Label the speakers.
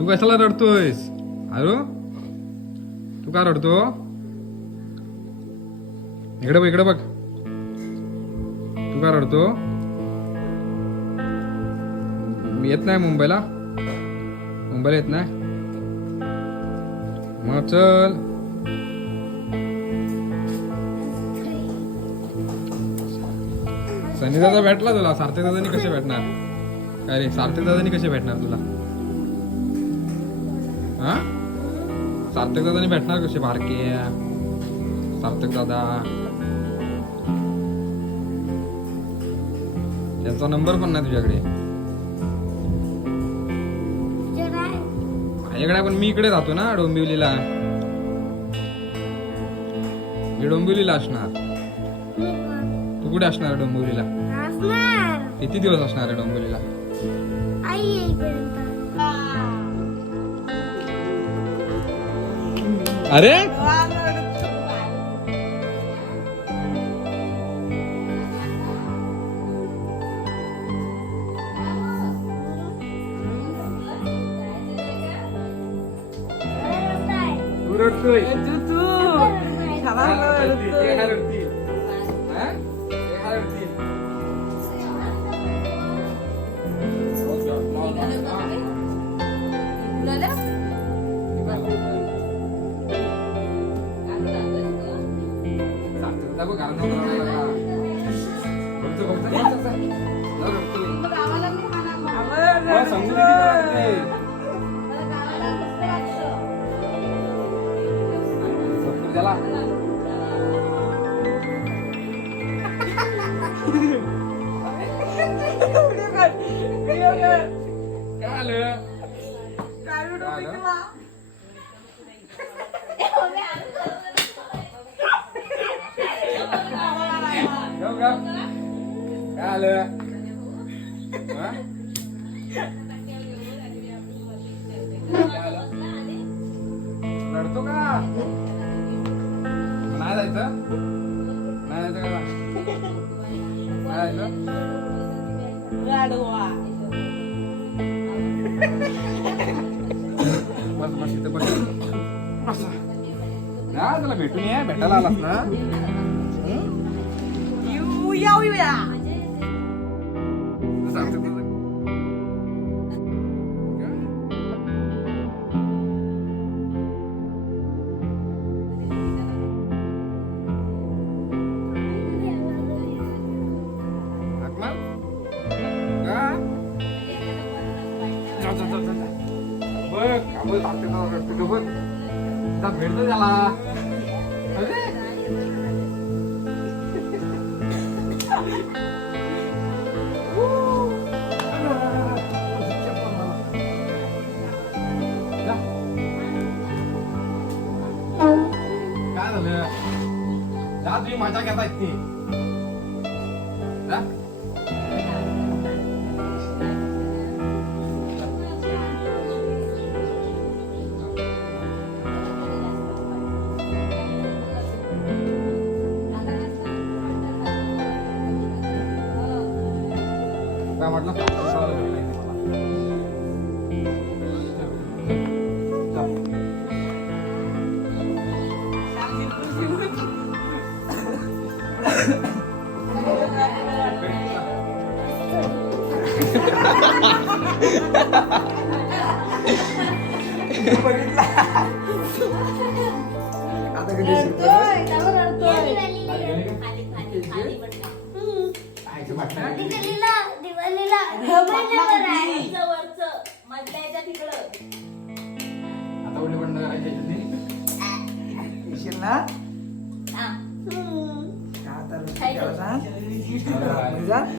Speaker 1: तू कशाला रडतोयस? अरे तू का रडतो? इकडे बघ इकडे बघ. तू का रडतो? मी येत नाही मुंबईला. मुंबईला येत नाही. मग चल. सनी दादा भेटला तुला? सार्थक दादानी कसे भेटणार? अरे रे सार्थक दादानी कसे भेटणार तुला? हा? सार्थक दादानी भेटणार कसे बारके? सार्थक दादा. त्यांचा नंबर पण नाही तुझ्याकडे. माझ्याकडे पण मी इकडे राहतो ना डोंबिवलीला. मी डोंबिवलीला असणार. तू कुठे असणार डोंबिवलीला? किती दिवस असणार আরে Tutu. Sabar lo, Tutu. Tutu. Tutu. आहे डोंबिवलीला अरे काय आलं हा? रडतो का? नाही जायचं? नाही जायचं का? नाही जायचं? बस बस इथं बस. बस. ना तुला भेटून ये भेटायला आलास ना? सांगतो आता भेटतो त्याला अरे. झालं. जा तुम्ही मजा घेता ती. जा काय म्हटलं? आता कधी खायचं वाटलं
Speaker 2: दिवाळीला दिवाळीला मधल्या तिकडं
Speaker 1: आता उलट बंद करायची
Speaker 3: येशील ना
Speaker 2: हा.
Speaker 3: का आता
Speaker 2: खायचं.
Speaker 3: जा. जा